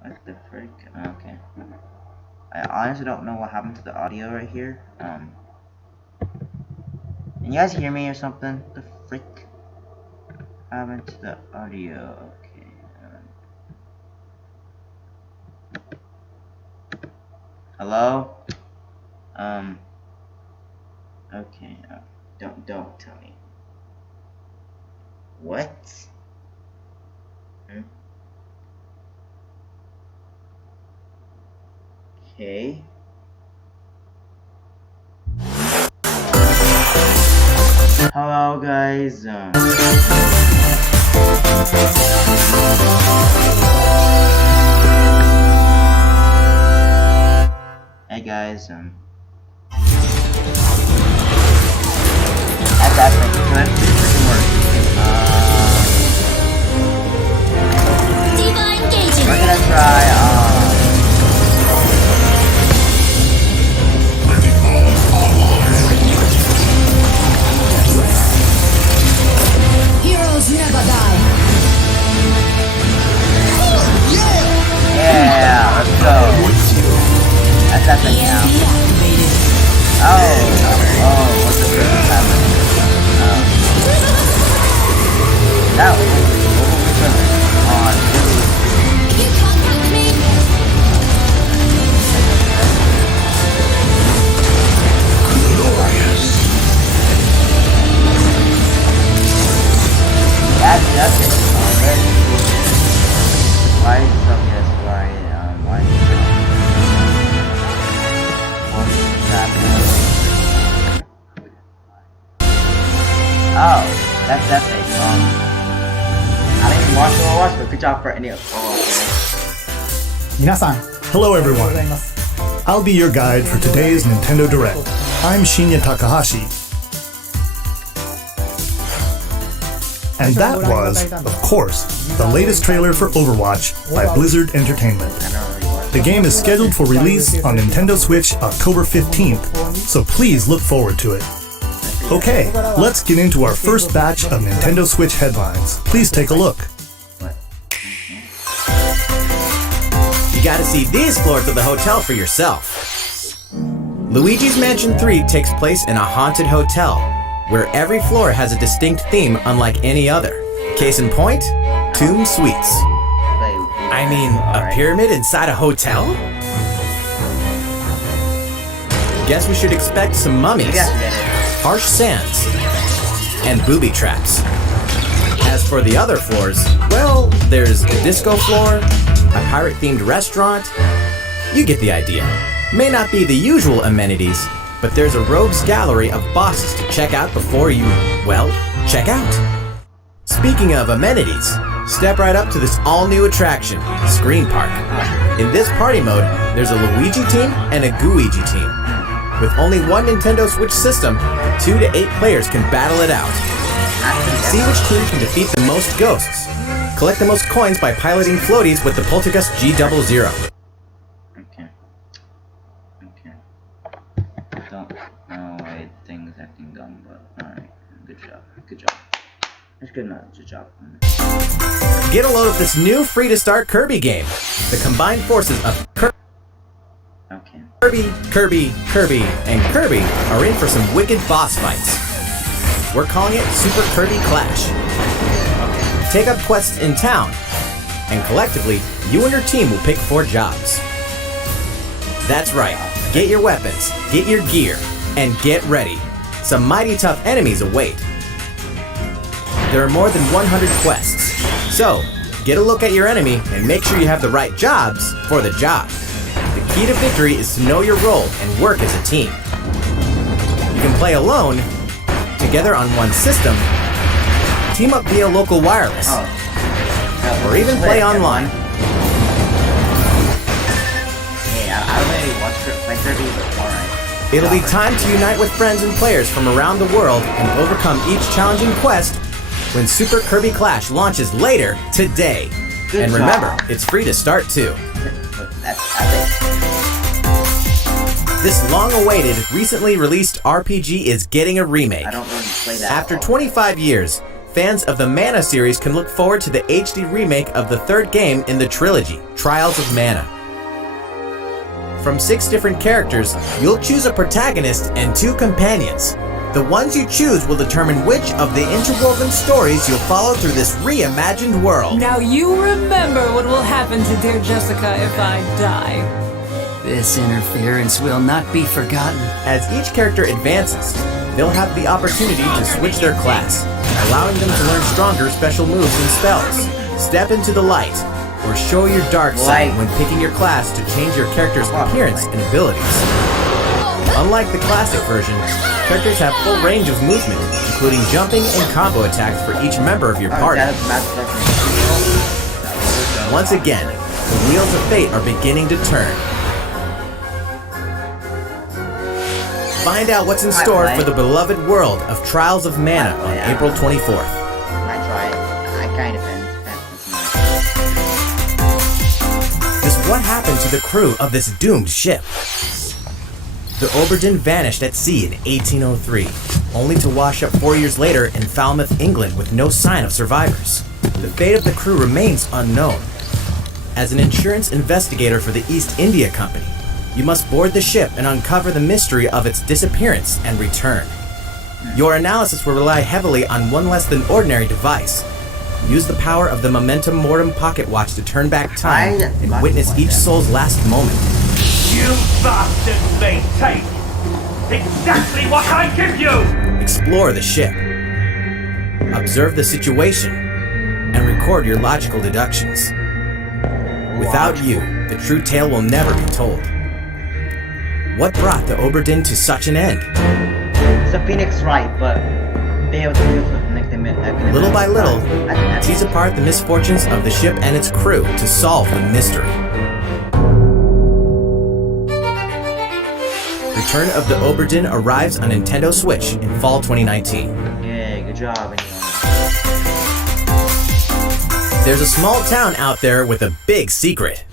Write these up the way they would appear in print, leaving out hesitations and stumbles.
What the frick? Okay. I honestly don't know what happened to the audio right here. Can you guys hear me or something? The frick happened to the audio? Okay. Hello? Okay. Don't tell me. What? Hmm? Okay. Hello, guys. Hey, guys. That's it. Let's do freaking work. We're gonna try. Heroes never die. Yeah, let's go. That's epic now. Oh, what's the frick is happening? That was on. You can't touch me. That's it. Why is so yes? Why is Oh, that's epic. I didn't watch Overwatch, but good job for any of. Oh, okay. 皆さん、 Hello おはようご everyone. ざいます。 I'll be your guide for today's Nintendo Direct. I'm Shinya Takahashi. And that was, of course, the latest trailer for Overwatch by Blizzard Entertainment. I don't really watch. The game is scheduled for release on Nintendo Switch October 15th, so please look forward to it. Okay, let's get into our first batch of Nintendo Switch headlines. Please take a look. You gotta see these floors of the hotel for yourself. Luigi's Mansion 3 takes place in a haunted hotel, where every floor has a distinct theme unlike any other. Case in point, Tomb Suites. I mean, a pyramid inside a hotel? Guess we should expect some mummies, You guys get it. harsh sands, and booby traps. As for the other floors, well, there's a disco floor, a pirate-themed restaurant. You get the idea. May not be the usual amenities, but there's a rogues gallery of bosses to check out before you, well, check out. Speaking of amenities, step right up to this all-new attraction, Screen Park. In this party mode, there's a Luigi team and a Gooigi team. With only one Nintendo Switch system, 2 to 8 players can battle it out. See which team can defeat the most ghosts. Collect the most coins by piloting floaties with the Poltergust G00. Okay. Don't know why things acting dumb, but alright. Good job. That's good enough. Good job. Get a load of this new free-to-start Kirby game. The combined forces of Okay. Kirby, and Kirby are in for some wicked boss fights. We're calling it Super Kirby Clash. Take up quests in town, and collectively, you and your team will pick 4 jobs. That's right, get your weapons, get your gear, and get ready. Some mighty tough enemies await. There are more than 100 quests, so get a look at your enemy and make sure you have the right jobs for the job. The key to victory is to know your role and work as a team. You can play alone, together on one system, team up via local wireless, or even play online. Yeah, I don't really watch Kirby, but alright. It'll be time to unite with friends and players from around the world and overcome each challenging quest when Super Kirby Clash launches later today. Good And remember, job. it's free to start too. That's epic. This long-awaited, recently released RPG is getting a remake. I don't really play that. After 25 years, fans of the Mana series can look forward to the HD remake of the third game in the trilogy, Trials of Mana. From 6 different characters, you'll choose a protagonist and 2 companions. The ones you choose will determine which of the interwoven stories you'll follow through this reimagined world. Now you remember what will happen to dear Jessica if I die. This interference will not be forgotten. As each character advances, they'll have the opportunity to switch their class, allowing them to learn stronger special moves and spells, step into the light, or show your dark side when picking your class to change your character's appearance and abilities. Unlike the classic version, characters have full range of movement, including jumping and combo attacks for each member of your party. Once again, the wheels of fate are beginning to turn. Find out what's in store for the beloved world of Trials of Mana on April 24th. Might try it. I kind of depends. Just what happened to the crew of this doomed ship? The Oberdin vanished at sea in 1803, only to wash up 4 years later in Falmouth, England with no sign of survivors. The fate of the crew remains unknown. As an insurance investigator for the East India Company, you must board the ship and uncover the mystery of its disappearance and return. Your analysis will rely heavily on one less than ordinary device. Use the power of the Momentum Mortem pocket watch to turn back time and witness each soul's last moment. You bastards may take exactly what I give you! Explore the ship. Observe the situation and record your logical deductions. Without you, the true tale will never be told. What brought the Oberdin to such an end? It's a Phoenix Wright, but they have to connect them in. Little by little, tease apart the misfortunes of the ship and its crew to solve the mystery. Return of the Oberdin arrives on Nintendo Switch in fall 2019. Yeah, good job. There's a small town out there with a big secret.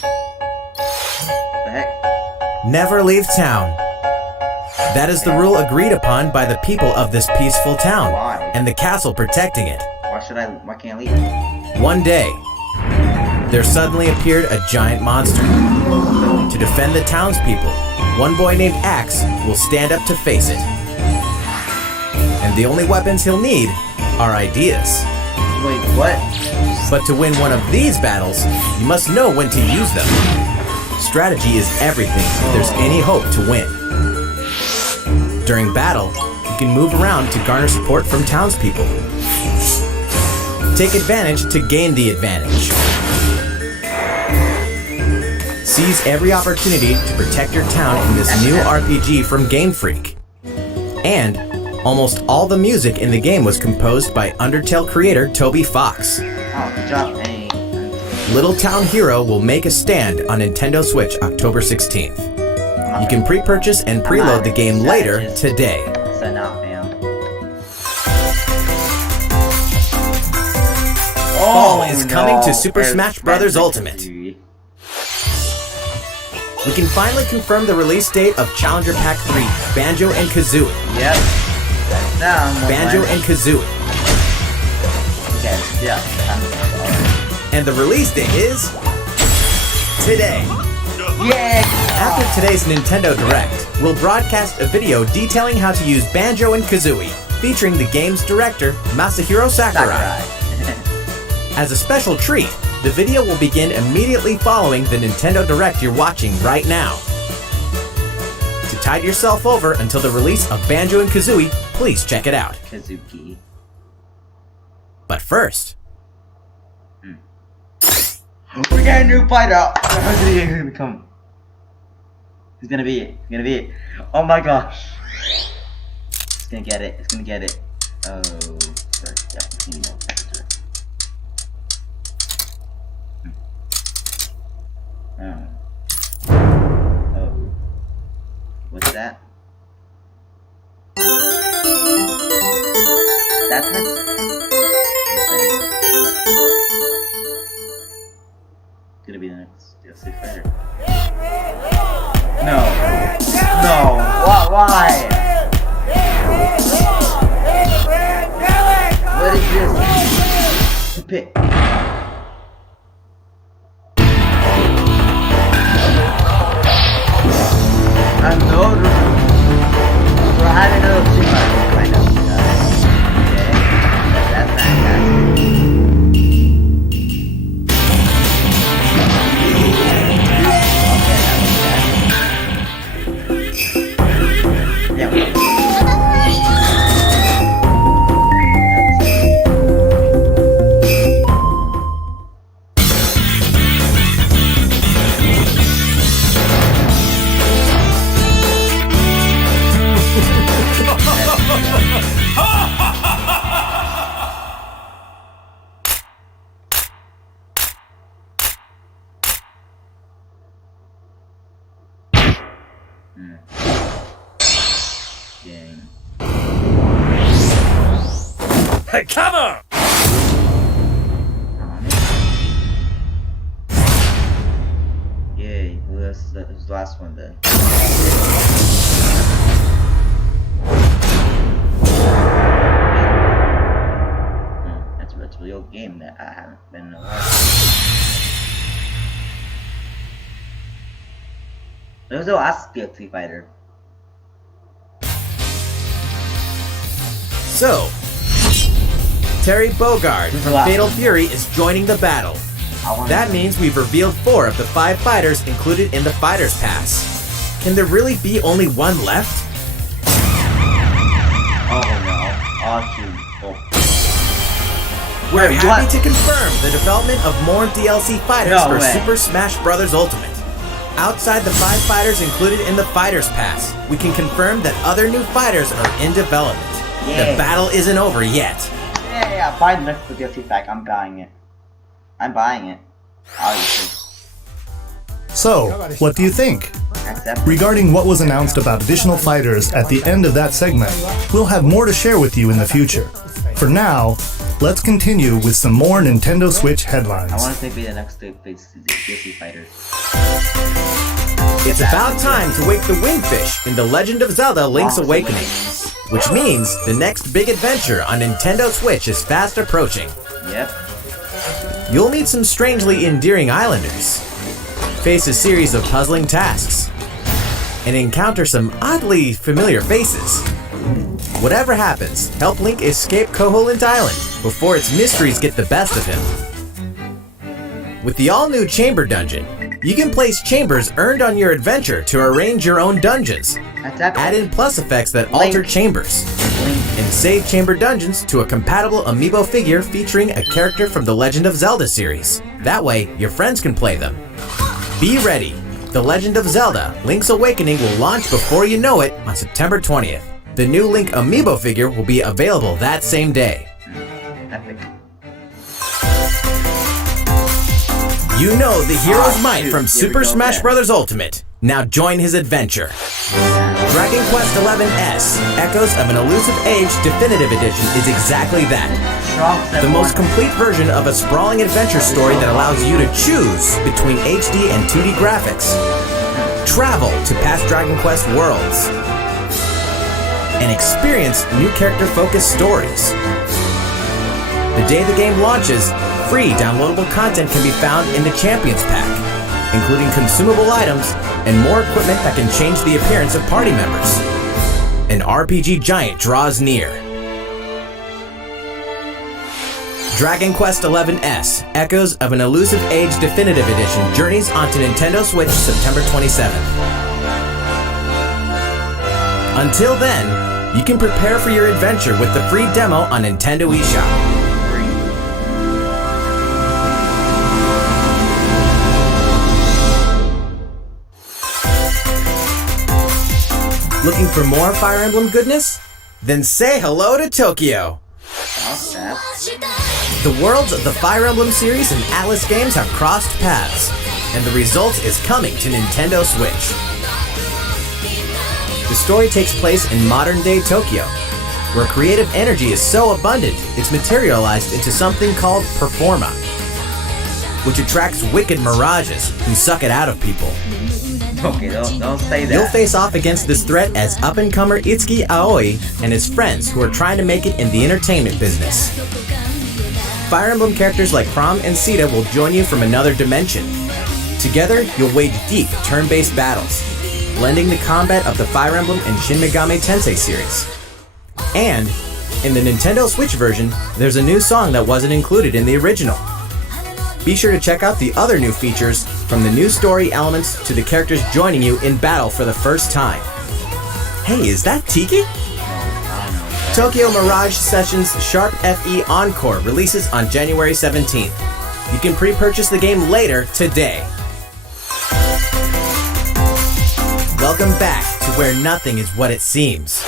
The heck? Never leave town. That is the rule agreed upon by the people of this peaceful town Why? and the castle protecting it. Why can't I leave? One day, there suddenly appeared a giant monster. To defend the townspeople, one boy named Axe will stand up to face it. And the only weapons he'll need are ideas. Wait, what? But to win one of these battles, you must know when to use them. Strategy is everything if there's any hope to win. During battle, you can move around to garner support from townspeople. Take advantage to gain the advantage. Seize every opportunity to protect your town in this new RPG from Game Freak. And almost all the music in the game was composed by Undertale creator Toby Fox. Oh, good job. Hey. Little Town Hero will make a stand on Nintendo Switch October 16th. You can pre-purchase and preload the game later today. So now, fam. Fall is coming to Super Smash Bros. Ultimate. We can finally confirm the release date of Challenger Pack 3, Banjo and Kazooie. Yep. That's down. Banjo and Kazooie. Okay, yeah. And the release date is today. Yeah! After today's Nintendo Direct, we'll broadcast a video detailing how to use Banjo and Kazooie, featuring the game's director, Masahiro Sakurai. As a special treat, the video will begin immediately following the Nintendo Direct you're watching right now. To tide yourself over until the release of Banjo and Kazooie, please check it out. Kazuki. But first, We got a new fighter! How's he gonna become? He's gonna be it. He's gonna be it. Oh my gosh. It's gonna get it. It's gonna get it. Oh, sorry. Yeah, you know, that's it. Oh. What's that? That's it? Gonna be the next DLC fighter. No. No. Why? pit. Another. So I had another team kind of. Okay. That's fantastic. Yeah. Game. Hey, cover! Yay, who's the last one then? That's a real game that I haven't been in a while. It was the last Street Fighter. So, Terry Bogard This is from a lot. Fatal Fury is joining the battle. That means we've revealed 4 of the 5 fighters included in the Fighters Pass. Can there really be only one left? Oh no. Oh shoot. Oh. We're Wait, happy what? to confirm the development of more DLC fighters No for way. Super Smash Bros. Ultimate. Outside the 5 fighters included in the Fighters Pass, we can confirm that other new fighters are in development. Yeah. The battle isn't over yet. Yeah, buy the next DLC pack. I'm buying it. I'm buying it. Obviously. So, what do you think? Accept. Regarding what was announced about additional fighters at the end of that segment, we'll have more to share with you in the future. For now, let's continue with some more Nintendo Switch I headlines. want to be the next DLC fighter. It's about time to wake the Windfish in The Legend of Zelda Link's Lost Awakening, which means the next big adventure on Nintendo Switch is fast approaching. Yep. You'll meet some strangely endearing islanders, face a series of puzzling tasks, and encounter some oddly familiar faces. Whatever happens, help Link escape Koholint Island before its mysteries get the best of him. With the all-new Chamber Dungeon, you can place chambers earned on your adventure to arrange your own dungeons, Attack. add in plus effects that alter chambers, and save chamber dungeons to a compatible amiibo figure featuring a character from the Legend of Zelda series. That way, your friends can play them. Be ready! The Legend of Zelda Link's Awakening will launch before you know it on September 20th. The new Link amiibo figure will be available that same day. Epic. You know the hero's might shoot. from Here we Super go Smash again. Bros. Ultimate. Now join his adventure. Dragon Quest XI S, Echoes of an Elusive Age Definitive Edition is exactly that. The most complete version of a sprawling adventure story that allows you to choose between HD and 2D graphics. Travel to past Dragon Quest worlds. And experience new character-focused stories. The day the game launches, free downloadable content can be found in the Champions Pack, including consumable items and more equipment that can change the appearance of party members. An RPG giant draws near. Dragon Quest XI S, Echoes of an Elusive Age Definitive Edition journeys onto Nintendo Switch September 27th. Until then, you can prepare for your adventure with the free demo on Nintendo eShop. Looking for more Fire Emblem goodness? Then say hello to Tokyo! The worlds of the Fire Emblem series and Atlas games have crossed paths, and the result is coming to Nintendo Switch. The story takes place in modern-day Tokyo, where creative energy is so abundant it's materialized into something called Performa, which attracts wicked mirages who suck it out of people. Okay, don't say that. You'll face off against this threat as up-and-comer Itsuki Aoi and his friends who are trying to make it in the entertainment business. Fire Emblem characters like Chrom and Sita will join you from another dimension. Together, you'll wage deep, turn-based battles, blending the combat of the Fire Emblem and Shin Megami Tensei series. And, in the Nintendo Switch version, there's a new song that wasn't included in the original. Be sure to check out the other new features, from the new story elements to the characters joining you in battle for the first time. Hey, is that Tiki? Tokyo Mirage Sessions Sharp FE Encore releases on January 17th. You can pre-purchase the game later today. Welcome back to where nothing is what it seems.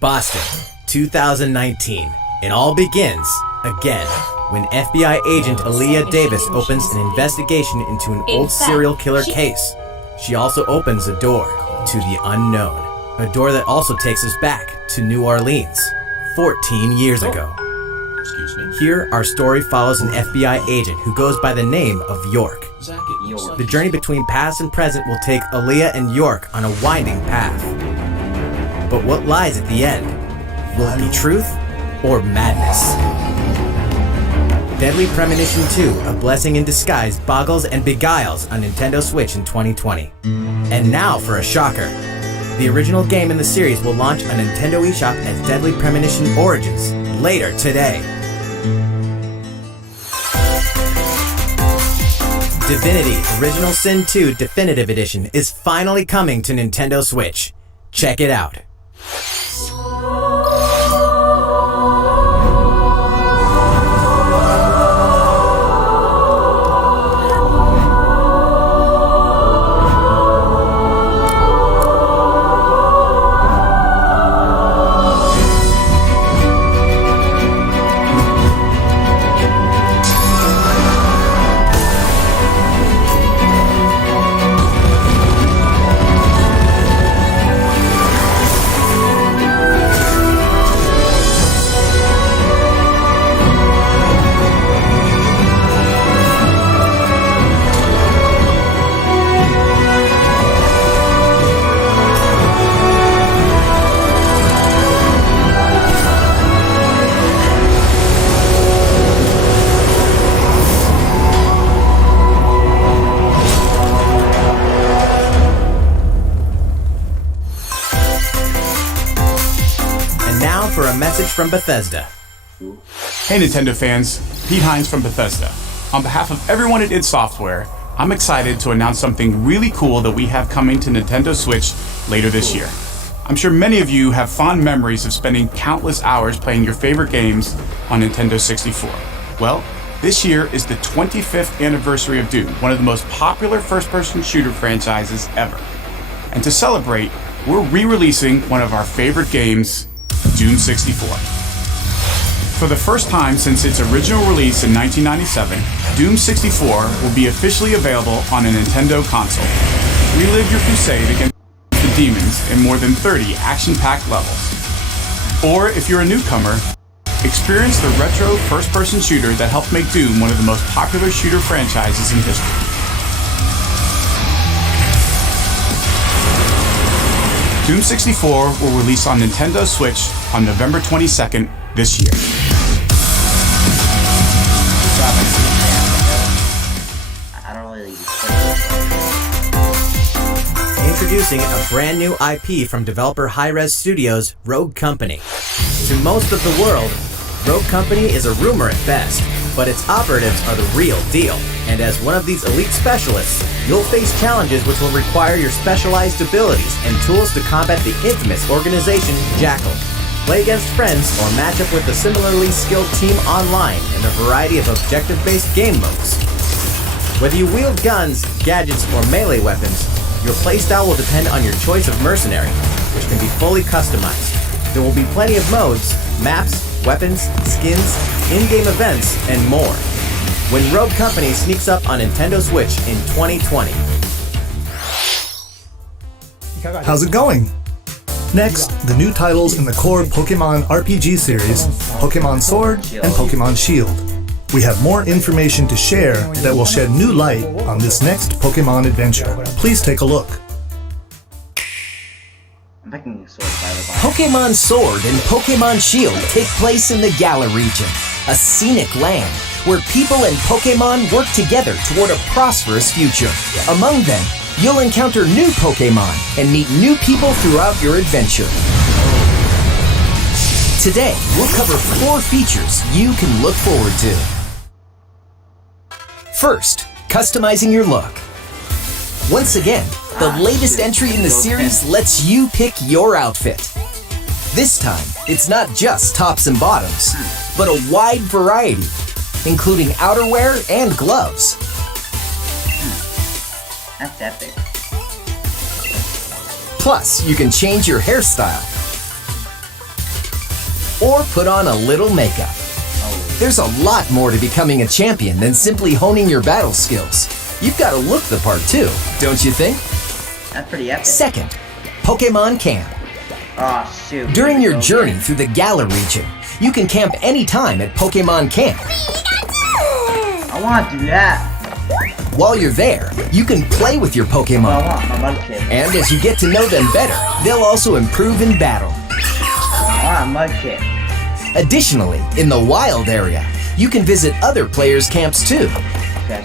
Boston, 2019. It all begins, again, when FBI agent Aaliyah Davis opens an investigation into an old serial killer case. She also opens a door to the unknown. A door that also takes us back to New Orleans, 14 years ago. Here, our story follows an FBI agent who goes by the name of York. The journey between past and present will take Aaliyah and York on a winding path. But what lies at the end? Will it be truth or madness? Deadly Premonition 2, A Blessing in Disguise boggles and beguiles on Nintendo Switch in 2020. And now for a shocker. The original game in the series will launch on Nintendo eShop as Deadly Premonition Origins later today. Divinity Original Sin 2 Definitive Edition is finally coming to Nintendo Switch. Check it out. For a message from Bethesda. Hey Nintendo fans, Pete Hines from Bethesda. On behalf of everyone at id Software, I'm excited to announce something really cool that we have coming to Nintendo Switch later this year. I'm sure many of you have fond memories of spending countless hours playing your favorite games on Nintendo 64. Well, this year is the 25th anniversary of Doom, one of the most popular first-person shooter franchises ever. And to celebrate, we're re-releasing one of our favorite games, Doom 64. For the first time since its original release in 1997, Doom 64 will be officially available on a Nintendo console. Relive your crusade against the demons in more than 30 action-packed levels. Or if you're a newcomer, experience the retro first-person shooter that helped make Doom one of the most popular shooter franchises in history. Doom 64 will release on Nintendo Switch on November 22nd this year. I don't really. Introducing a brand new IP from developer Hi-Rez Studios, Rogue Company. To most of the world, Rogue Company is a rumor at best, but its operatives are the real deal. And as one of these elite specialists, you'll face challenges which will require your specialized abilities and tools to combat the infamous organization Jackal. Play against friends or match up with a similarly skilled team online in a variety of objective-based game modes. Whether you wield guns, gadgets, or melee weapons, your playstyle will depend on your choice of mercenary, which can be fully customized. There will be plenty of modes, maps, weapons, skins, in-game events, and more. When Rogue Company sneaks up on Nintendo Switch in 2020. How's it going? Next, the new titles in the core Pokemon RPG series, Pokemon Sword and Pokemon Shield. We have more information to share that will shed new light on this next Pokemon adventure. Please take a look. I'm picking Sword Fighter. Pokemon Sword and Pokemon Shield take place in the Galar region. a scenic land where people and Pokemon work together toward a prosperous future. Among them, you'll encounter new Pokemon and meet new people throughout your adventure. Today, we'll cover 4 features you can look forward to. First, customizing your look. Once again, the latest entry in the series lets you pick your outfit. This time, it's not just tops and bottoms, but a wide variety, including outerwear and gloves. That's epic. Plus, you can change your hairstyle or put on a little makeup. There's a lot more to becoming a champion than simply honing your battle skills. You've got to look the part too, don't you think? That's pretty epic. Second, Pokemon Camp. Oh, shoot. During your journey through the Galar region, you can camp anytime at Pokemon Camp. I want to do that. While you're there, you can play with your Pokemon. I want my Mudkip. And as you get to know them better, they'll also improve in battle. I want a Mudkip. Additionally, in the wild area, you can visit other players' camps too. Okay.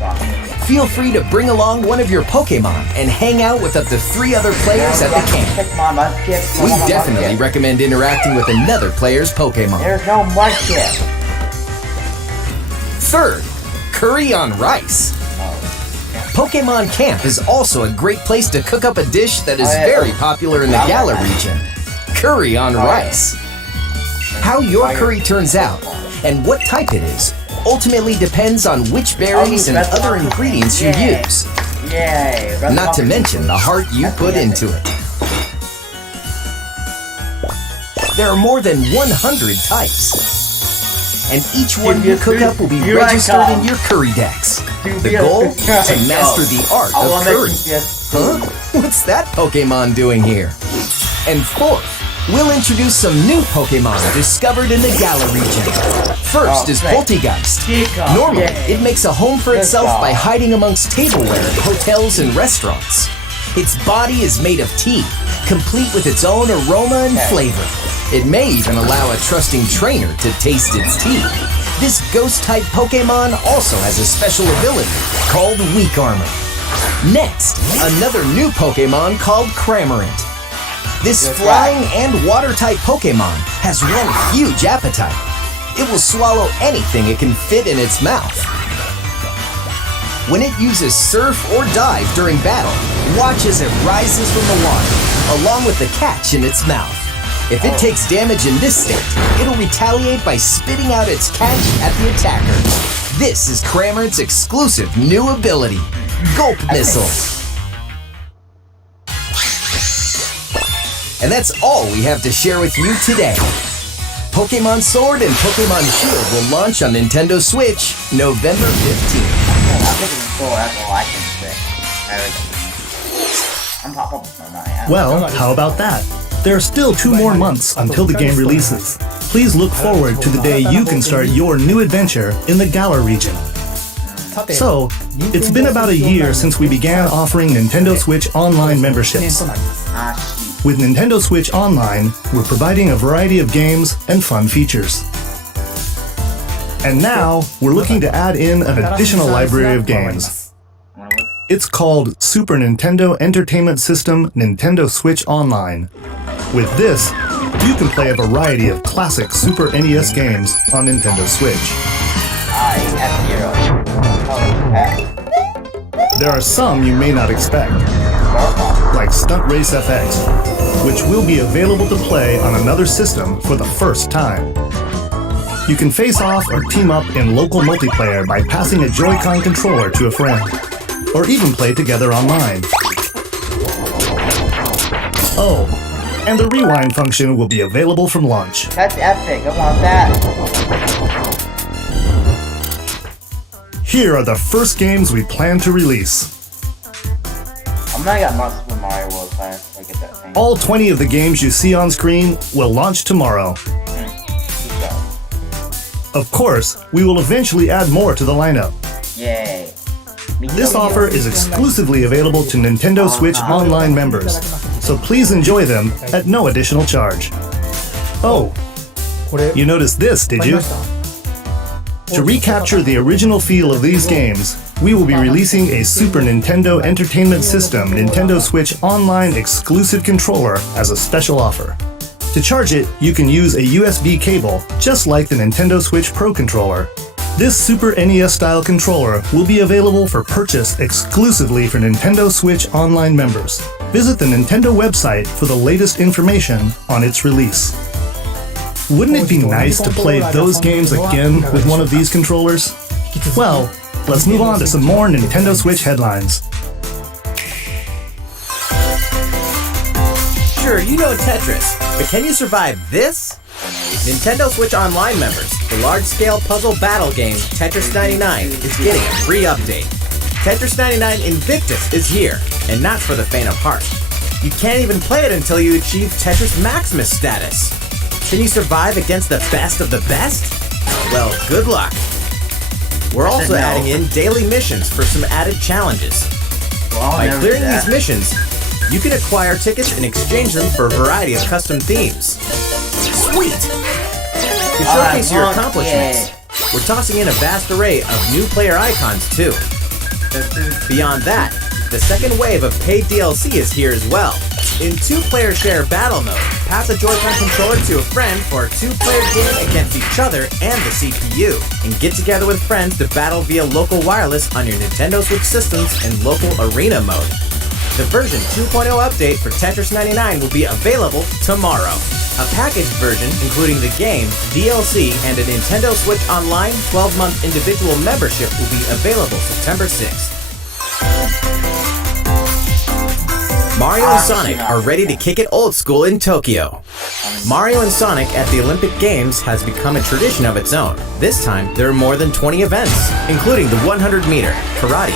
Awesome. Feel free to bring along one of your Pokemon and hang out with up to 3 other players at the camp. Pick my Mudkip. We definitely recommend interacting with another player's Pokemon. There's no Mudkip. Third, curry on rice. Pokemon Camp is also a great place to cook up a dish that is very popular in the Galar region. Curry on rice. How your curry turns out and what type it is ultimately depends on which berries and other ingredients you use. Yay. Not to mention the heart you put into it. There are more than 100 types. And each one you cook up will be registered in your curry decks. The goal? To master the art of curry. Huh? What's that Pokemon doing here? And fourth, we'll introduce some new Pokemon discovered in the Galar region. First is Poltegeist. Normally, it makes a home for itself by hiding amongst tableware at hotels and restaurants. Its body is made of tea, complete with its own aroma and flavor. It may even allow a trusting trainer to taste its tea. This ghost-type Pokemon also has a special ability called Weak Armor. Next, another new Pokemon called Cramorant. This flying and water-type Pokemon has one huge appetite. It will swallow anything it can fit in its mouth. When it uses Surf or Dive during battle, watch as it rises from the water, along with the catch in its mouth. If it takes damage in this state, it'll retaliate by spitting out its catch at the attacker. This is Cramorant's exclusive new ability, Gulp Missile. And that's all we have to share with you today. Pokemon Sword and Pokemon Shield will launch on Nintendo Switch November 15th. I'm thinking 4, that's all I can say. Well, how about that? There are still 2 more months until the game releases. Please look forward to the day you can start your new adventure in the Galar region. So, it's been about a year since we began offering Nintendo Switch Online memberships. With Nintendo Switch Online, we're providing a variety of games and fun features. And now, we're looking to add in an additional library of games. It's called Super Nintendo Entertainment System Nintendo Switch Online. With this, you can play a variety of classic Super NES games on Nintendo Switch. There are some you may not expect, like Stunt Race FX, which will be available to play on another system for the first time. You can face off or team up in local multiplayer by passing a Joy-Con controller to a friend, or even play together online. Oh, and the rewind function will be available from launch. That's epic, I want that. Here are the first games we plan to release. I'm gonna get my Super Mario World player so I get that thing. All 20 of the games you see on screen will launch tomorrow. Of course, we will eventually add more to the lineup. Yay. This offer is exclusively available to Nintendo Switch Online members, so please enjoy them at no additional charge. Oh, you noticed this, did you? To recapture the original feel of these games, we will be releasing a Super Nintendo Entertainment System Nintendo Switch Online exclusive controller as a special offer. To charge it, you can use a USB cable, just like the Nintendo Switch Pro controller. This Super NES-style controller will be available for purchase exclusively for Nintendo Switch Online members. Visit the Nintendo website for the latest information on its release. Wouldn't it be nice to play those games again with one of these controllers? Well, let's move on to some more Nintendo Switch headlines. Sure, you know Tetris, but can you survive this? Nintendo Switch Online members, the large-scale puzzle battle game Tetris 99 is getting a free update. Tetris 99 Invictus is here, and not for the faint of heart. You can't even play it until you achieve Tetris Maximus status. Can you survive against the best of the best? Well, good luck. We're also adding in daily missions for some added challenges. By clearing these missions, you can acquire tickets and exchange them for a variety of custom themes. Sweet! To showcase your accomplishments, we're tossing in a vast array of new player icons too. Beyond that, the second wave of paid DLC is here as well. In 2-player share battle mode, pass a Joy-Con controller to a friend for a 2-player game against each other and the CPU, and get together with friends to battle via local wireless on your Nintendo Switch systems in local arena mode. The version 2.0 update for Tetris 99 will be available tomorrow. A packaged version, including the game, DLC, and a Nintendo Switch Online 12-month individual membership will be available September 6th. Mario and Sonic are ready to kick it old school in Tokyo. Mario and Sonic at the Olympic Games has become a tradition of its own. This time, there are more than 20 events, including the 100-meter, karate,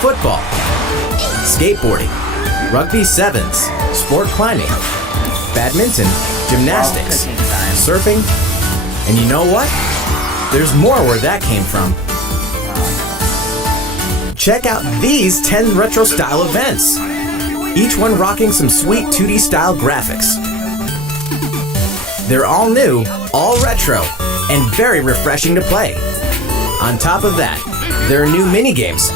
football, skateboarding, rugby sevens, sport climbing, badminton, gymnastics, surfing, and you know what? There's more where that came from. Check out these 10 retro-style events, each one rocking some sweet 2D style graphics. They're all new, all retro, and very refreshing to play. On top of that, there are new mini-games,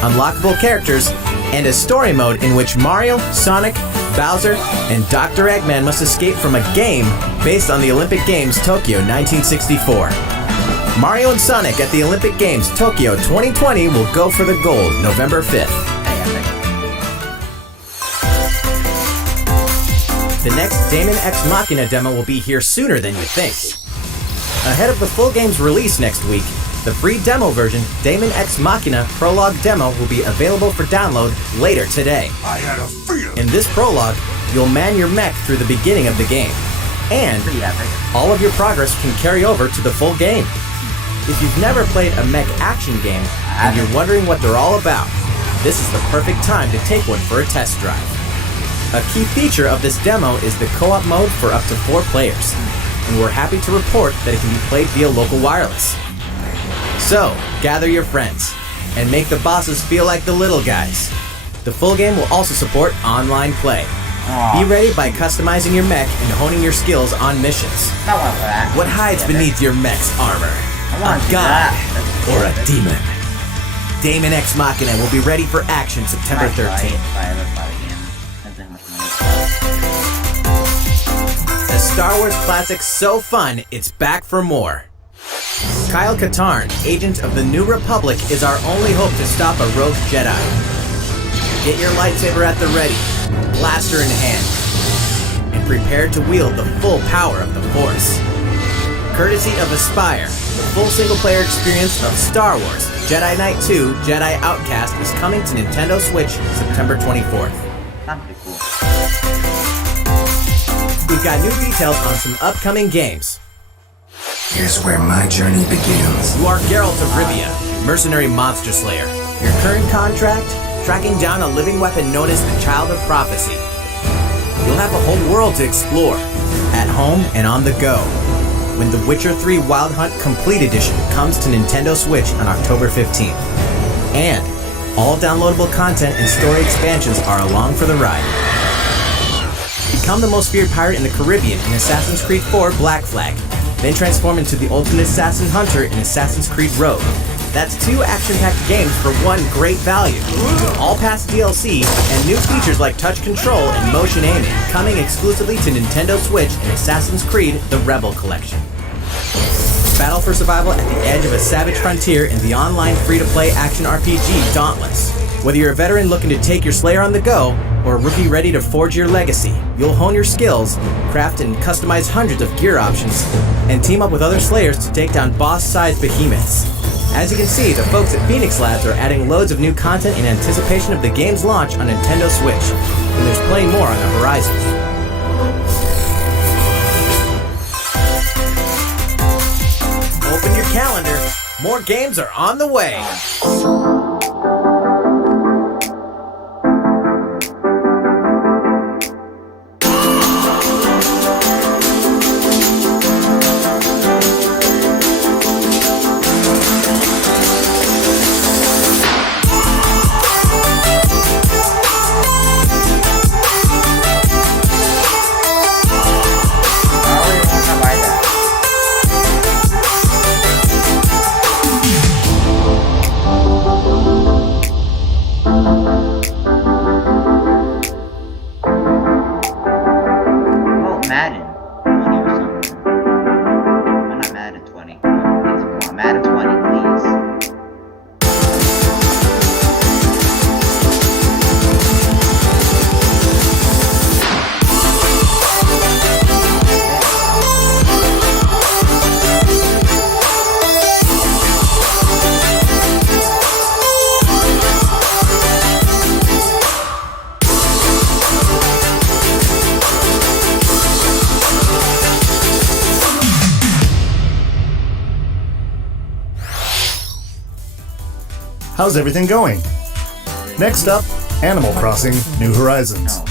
unlockable characters, and a story mode in which Mario, Sonic, Bowser, and Dr. Eggman must escape from a game based on the Olympic Games Tokyo 1964. Mario and Sonic at the Olympic Games Tokyo 2020 will go for the gold November 5th. The next Daemon X Machina demo will be here sooner than you think. Ahead of the full game's release next week, the free demo version, Daemon X Machina Prologue Demo, will be available for download later today. I had a feeling. In this prologue, you'll man your mech through the beginning of the game, and all of your progress can carry over to the full game. If you've never played a mech action game and you're wondering what they're all about, this is the perfect time to take one for a test drive. A key feature of this demo is the co-op mode for up to 4 players, and we're happy to report that it can be played via local wireless. So, gather your friends, and make the bosses feel like the little guys. The full game will also support online play. Be ready by customizing your mech and honing your skills on missions. What hides beneath your mech's armor? A god or a demon? Daemon X Machina will be ready for action September 13th. A Star Wars classic so fun, it's back for more. Kyle Katarn, agent of the New Republic, is our only hope to stop a rogue Jedi. Get your lightsaber at the ready, blaster in hand, and prepare to wield the full power of the Force. Courtesy of Aspire, the full single-player experience of Star Wars Jedi Knight 2 Jedi Outcast is coming to Nintendo Switch September 24th. That's pretty cool. We've got new details on some upcoming games. Here's where my journey begins. You are Geralt of Rivia, mercenary monster slayer. Your current contract? Tracking down a living weapon known as the Child of Prophecy. You'll have a whole world to explore, at home and on the go, when The Witcher 3 Wild Hunt Complete Edition comes to Nintendo Switch on October 15th. And all downloadable content and story expansions are along for the ride. Become the most feared pirate in the Caribbean in Assassin's Creed 4 Black Flag. Then transform into the Ultimate Assassin Hunter in Assassin's Creed Rogue. That's 2 action-packed games for one great value. All past DLC and new features like touch control and motion aiming coming exclusively to Nintendo Switch in Assassin's Creed The Rebel Collection. Battle for survival at the edge of a savage frontier in the online free-to-play action RPG Dauntless. Whether you're a veteran looking to take your Slayer on the go, or a rookie ready to forge your legacy, you'll hone your skills, craft and customize hundreds of gear options, and team up with other Slayers to take down boss-sized behemoths. As you can see, the folks at Phoenix Labs are adding loads of new content in anticipation of the game's launch on Nintendo Switch, and there's plenty more on the horizon. Open your calendar, more games are on the way! How's everything going? Next up, Animal Crossing New Horizons.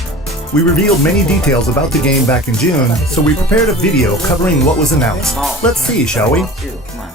We revealed many details about the game back in June, so we prepared a video covering what was announced. Let's see, shall we? Come on.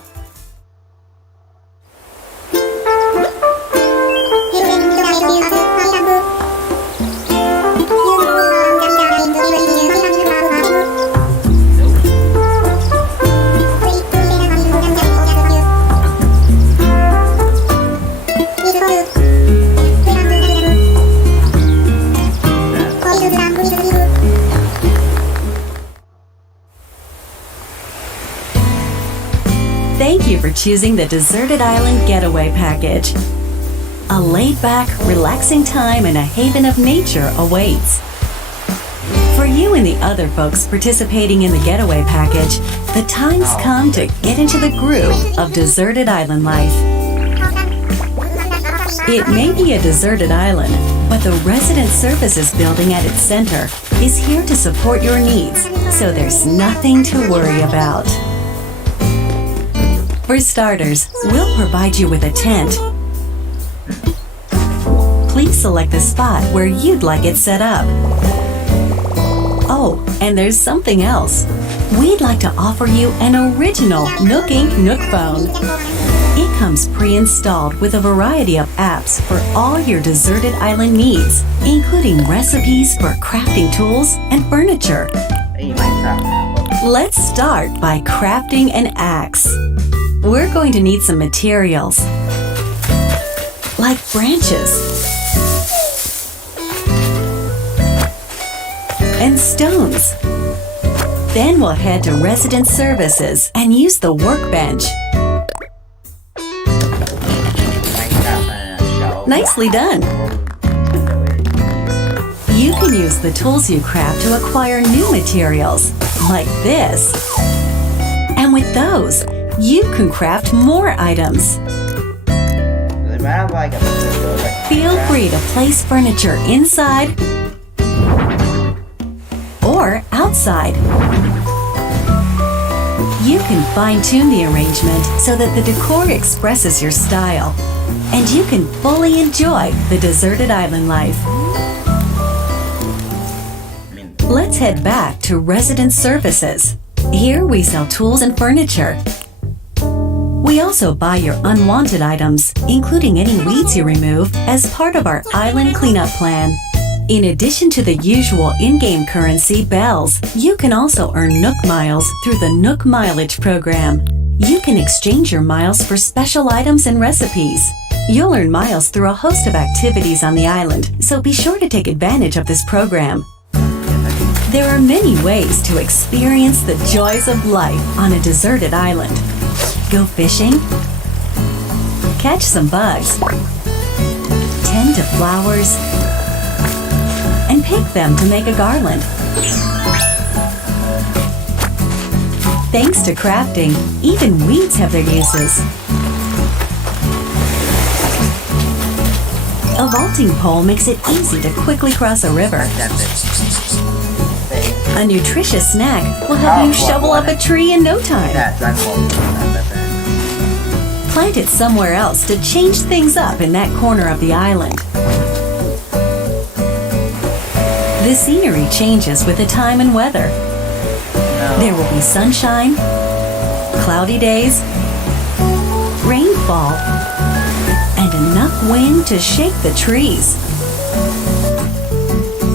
Thank you for choosing the Deserted Island Getaway Package. A laid-back, relaxing time in a haven of nature awaits. For you and the other folks participating in the Getaway Package, the time's come to get into the groove of deserted island life. It may be a deserted island, but the Resident Services building at its center is here to support your needs, so there's nothing to worry about. For starters, we'll provide you with a tent. Please select the spot where you'd like it set up. Oh, and there's something else. We'd like to offer you an original Nook Inc. Nook phone. It comes pre-installed with a variety of apps for all your deserted island needs, including recipes for crafting tools and furniture. Let's start by crafting an axe. We're going to need some materials, like branches and stones. Then we'll head to Resident Services and use the workbench. Nicely done. You can use the tools you craft to acquire new materials, like this. And with those, you can craft more items. Feel free to place furniture inside or outside. You can fine-tune the arrangement so that the decor expresses your style, and you can fully enjoy the deserted island life. Let's head back to Resident Services. Here we sell tools and furniture. We also buy your unwanted items, including any weeds you remove, as part of our island cleanup plan. In addition to the usual in-game currency, bells, you can also earn Nook Miles through the Nook Mileage program. You can exchange your miles for special items and recipes. You'll earn miles through a host of activities on the island, so be sure to take advantage of this program. There are many ways to experience the joys of life on a deserted island. Go fishing, catch some bugs, tend to flowers, and pick them to make a garland. Thanks to crafting, even weeds have their uses. A vaulting pole makes it easy to quickly cross a river. A nutritious snack will help you shovel up a tree in no time. Plant it somewhere else to change things up in that corner of the island. The scenery changes with the time and weather. There will be sunshine, cloudy days, rainfall, and enough wind to shake the trees.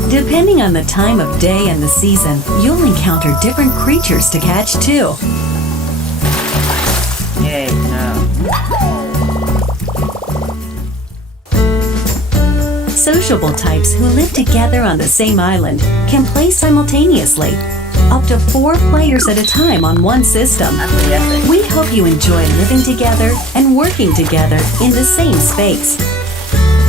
Depending on the time of day and the season, you'll encounter different creatures to catch too. Yay, no. Sociable types who live together on the same island can play simultaneously, up to 4 players at a time on one system. We hope you enjoy living together and working together in the same space.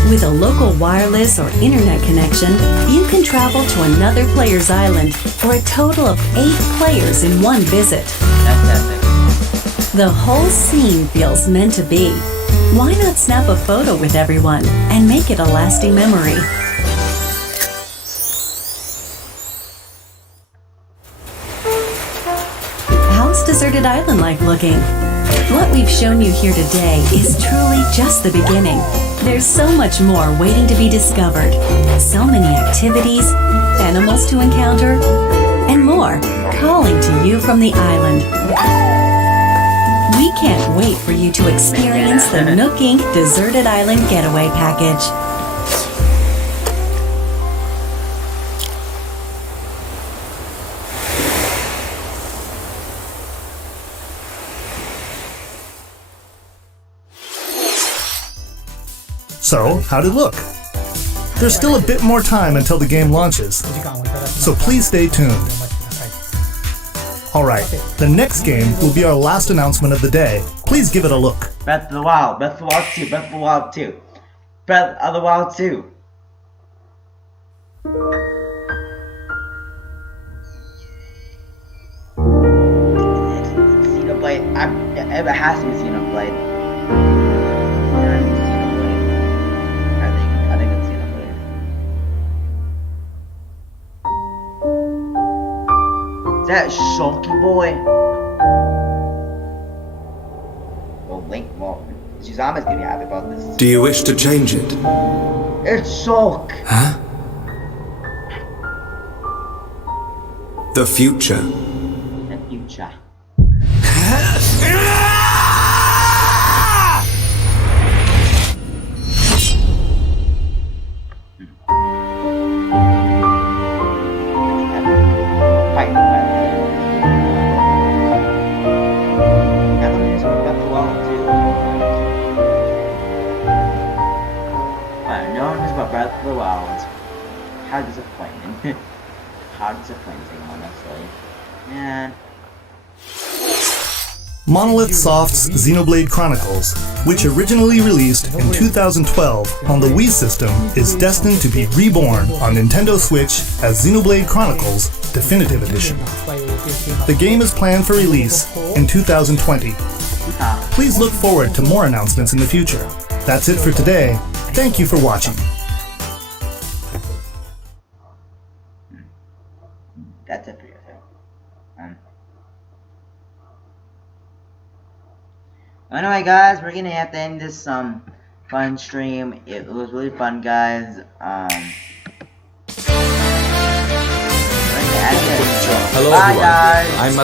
With a local wireless or internet connection, you can travel to another player's island for a total of 8 players in one visit. That's epic. The whole scene feels meant to be. Why not snap a photo with everyone and make it a lasting memory? How's deserted island life looking? What we've shown you here today is truly just the beginning. There's so much more waiting to be discovered. So many activities, animals to encounter, and more calling to you from the island. We can't wait for you to experience the Nook Inc. Deserted Island Getaway Package. So, how'd it look? There's still a bit more time until the game launches, so please stay tuned. Alright, the next game will be our last announcement of the day. Please give it a look. Breath of the Wild, Breath of the Wild 2, Breath of the Wild 2, Breath of the Wild 2. Xenoblade, it has to be Xenoblade. I think it's Xenoblade. Is that Shulky Boy? Well, Link, well, Shizama's gonna be happy about this. Do you wish to change it? It's Shulk! Huh? The future. The future. Breath of the Wild. How disappointing. How disappointing, honestly. Man. Monolith Soft's Xenoblade Chronicles, which originally released in 2012 on the Wii system, is destined to be reborn on Nintendo Switch as Xenoblade Chronicles Definitive Edition. The game is planned for release in 2020. Please look forward to more announcements in the future. That's it for today. Thank you for watching. That's it for you. Anyway, guys, we're gonna have to end this fun stream. It was really fun, guys. Hello, bye, everyone. guys. I'm